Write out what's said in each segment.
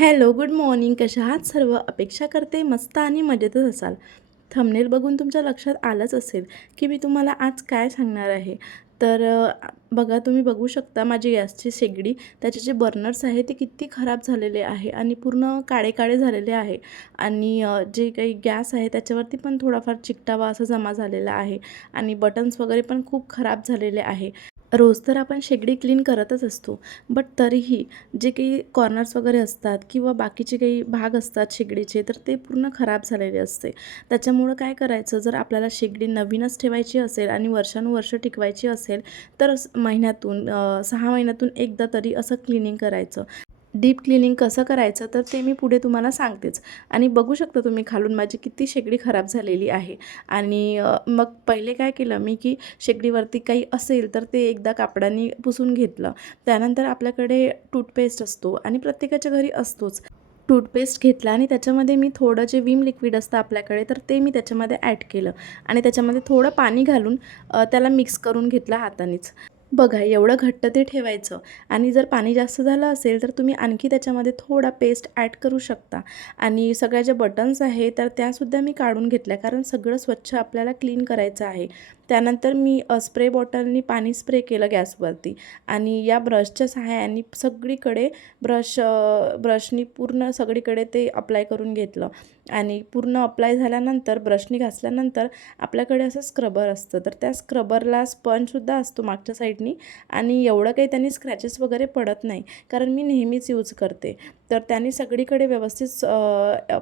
Hello, good morning. कशा आहात सर्व? अपेक्षा करते मस्त आणि मजेतच असाल. थंबनेल बघून तुमच्या लक्षात आलंच असेल की मी तुम्हाला आज काय सांगणार आहे. तर बघा, तुम्ही बघू शकता माझी गॅसची शेगडी, त्याचे जे बर्नर्स आहे ते किती खराब झालेले आहे आणि पूर्ण काळे काळे झालेले आहे. आणि जे काही गॅस आहे त्याच्यावरती पण थोडाफार चिकटावा असा जमा झालेला आहे आणि बटन्स वगैरे पण खूप खराब झालेले आहे. रोज तर आपण शेगडी क्लीन करतच असतो, बट तरीही जे काही कॉर्नर्स वगैरे असतात किंवा बाकीचे काही भाग असतात शेगडीचे, तर ते पूर्ण खराब झालेले असते. त्याच्यामुळं काय करायचं, जर आपल्याला शेगडी नवीनच ठेवायची असेल आणि वर्षानुवर्ष टिकवायची असेल तर महिन्यातून 6 महिन्यातून एकदा तरी असं क्लिनिंग करायचं. डीप क्लिनिंग कसं करायचं तर ते मी पुढे तुम्हाला सांगतेच. आणि बघू शकता तुम्ही खालून माझी किती शेगडी खराब झालेली आहे. आणि मग पहिले काय केलं मी, की शेगडीवरती काही असेल तर ते एकदा कापडाने पुसून घेतलं. त्यानंतर आपल्याकडे टूथपेस्ट असतो आणि प्रत्येकाच्या घरी असतोच. टूथपेस्ट घेतला आणि त्याच्यामध्ये मी थोडं जे विम लिक्विड असतं आपल्याकडे, तर ते मी त्याच्यामध्ये ॲड केलं आणि त्याच्यामध्ये थोडं पाणी घालून त्याला मिक्स करून घेतलं हातानेच. बघा, एवढं घट्ट ते ठेवायचं. आणि जर पाणी जास्त झालं असेल तर तुम्ही आणखी त्याच्यामध्ये थोडा पेस्ट ॲड करू शकता. आणि सगळ्या ज्या बटन्स आहे तर त्यासुद्धा मी काढून घेतल्या, कारण सगळं स्वच्छ आपल्याला क्लीन करायचं आहे. त्यानंतर मी स्प्रे बॉटलनी पाणी स्प्रे केलं गॅसवरती आणि या ब्रशच्या सहाय्याने सगळीकडे ब्रशनी पूर्ण सगळीकडे ते अप्लाय करून घेतलं. आणि पूर्ण अप्लाय झाल्यानंतर ब्रशनी घासल्यानंतर आपल्याकडे असं स्क्रबर असतं, तर त्या स्क्रबरला स्पंजसुद्धा असतो मागच्या साईडनी. आणि एवढं काही त्यांनी स्क्रॅचेस वगैरे पडत नाही, कारण मी नेहमीच यूज करते. तर त्यांनी सगळीकडे व्यवस्थित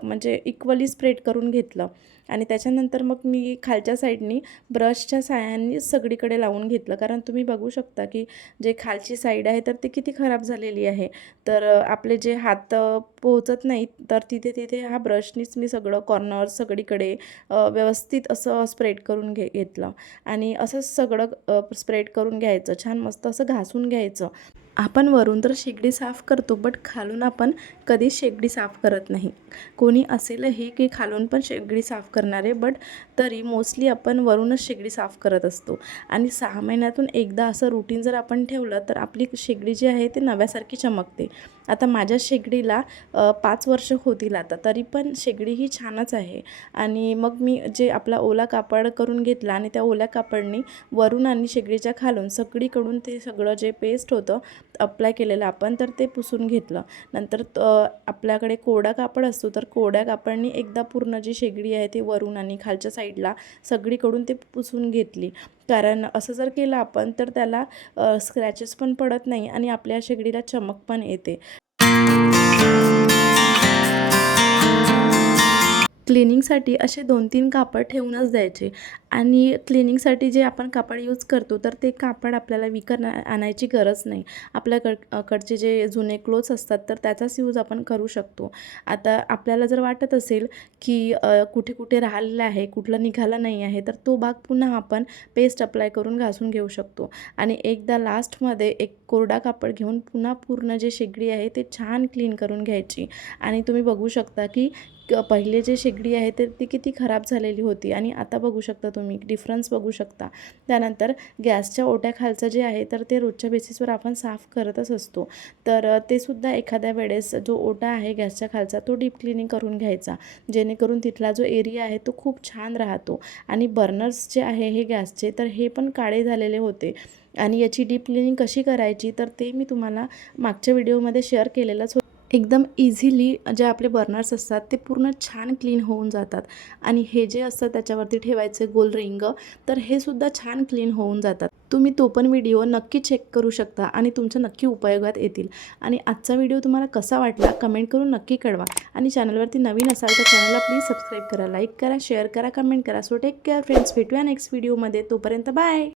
म्हणजे इक्वली स्प्रेड करून घेतलं. आणि त्याच्यानंतर मग मी खालच्या साईडनी ब्रशच्या साहाय्याने सगळीकडे लावून घेतलं, कारण तुम्ही बघू शकता की जे खालची साईड आहे तर ती किती खराब झालेली आहे. तर आपले जे हात पोहोचत नाहीत, तर तिथे तिथे हा ब्रशनीच मी सगळं कॉर्नर सगळीकडे व्यवस्थित असं स्प्रेड करून घेतलं. आणि असंच सगळं स्प्रेड करून घ्यायचं, छान मस्त असं घासून घ्यायचं. आपण वरून तर शेगडी साफ करतो, बट खालून आपण कधीच शेगडी साफ करत नाही. कोणी असेलही की खालून पण शेगडी साफ करणारे, बट तरी मोस्टली आपण वरूनच शेगडी साफ करत असतो. आणि 6 महिन्यातून एकदा असं रुटीन जर आपण ठेवलं तर आपली शेगडी जी आहे ती नव्यासारखी चमकते. आता माझ्या शेगडीला 5 वर्ष होतील आता, तरी पण शेगडी ही छानच आहे. आणि मग मी जे आपला ओला कापड करून घेतला आणि त्या ओल्या कापडनी वरून आणि शेगडीच्या खालून सगळीकडून ते सगळं जे पेस्ट होतं अप्लाय केलेलं आपण, तर ते पुसून घेतलं. नंतर आपल्याकडे कोरडा कापड असतो, तर कोरड्या कापडनी एकदा पूर्ण जी शेगडी आहे ती वरून आणि खालच्या साईडला सगळीकडून ते पुसून घेतली. कारण असं जर केलं आपण तर त्याला स्क्रॅचेस पण पडत नाही आणि आपल्या शेगडीला चमक पण येते. क्लिनिंगसाठी असे 2-3 कापड ठेवूनच द्यायचे. आणि क्लिनिंगसाठी जे आपण कापड यूज करतो तर ते कापड आपल्याला विकत आणायची गरज नाही. कडचे जे जुने क्लोथ्स असतात तर त्याचाच यूज आपण करू शकतो. आता आपल्याला जर वाटत असेल की कुठे कुठे राहिलेलं आहे, कुठलं निघालं नाही आहे, तर तो भाग पुन्हा आपण पेस्ट अप्लाय करून घासून घेऊ शकतो. आणि एकदा लास्टमध्ये एक कोरडा कापड घेऊन पुन्हा पूर्ण जे शेगडी आहे ते छान क्लीन करून घ्यायची. आणि तुम्ही बघू शकता की पहिले जे शेगडी आहे तर ती किती खराब झालेली होती आणि आता बघू शकता तुम्ही डिफरन्स बघू शकता. त्यानंतर गॅसच्या ओट्याखालचं जे आहे तर ते रोजच्या बेसिसवर आपण साफ करतच असतो. तर ते सुद्धा एखाद्या वेळेस जो ओटा आहे गॅसच्या खालचा तो डीप क्लिनिंग करून घ्यायचा, जेणेकरून तिथला जो एरिया आहे तो खूप छान राहतो. आणि बर्नर्स जे आहे हे गॅसचे, तर हे पण काळे झालेले होते. आणि याची डीप क्लिनिंग कशी करायची तर ते मी तुम्हाला मागच्या व्हिडिओमध्ये शेअर केलेलंच होतं. एकदम इझिली जे आपले बर्नर्स असतात ते पूर्ण छान क्लीन होऊन जातात. आणि हे जे असतं त्याच्यावरती ठेवायचे गोल रिंग, तर हे सुद्धा छान क्लीन होऊन जातात. तुम्ही तो पण व्हिडिओ नक्की चेक करू शकता आणि तुमच्या नक्की उपयोगात येतील. आणि आजचा व्हिडिओ तुम्हाला कसा वाटला कमेंट करून नक्की कळवा. आणि चॅनलवरती नवीन असाल तर चॅनलला प्लीज सबस्क्राईब करा, लाईक करा, शेअर करा, कमेंट करा. सो टेक केअर फ्रेंड्स, भेटूया नेक्स्ट व्हिडिओमध्ये. तोपर्यंत बाय.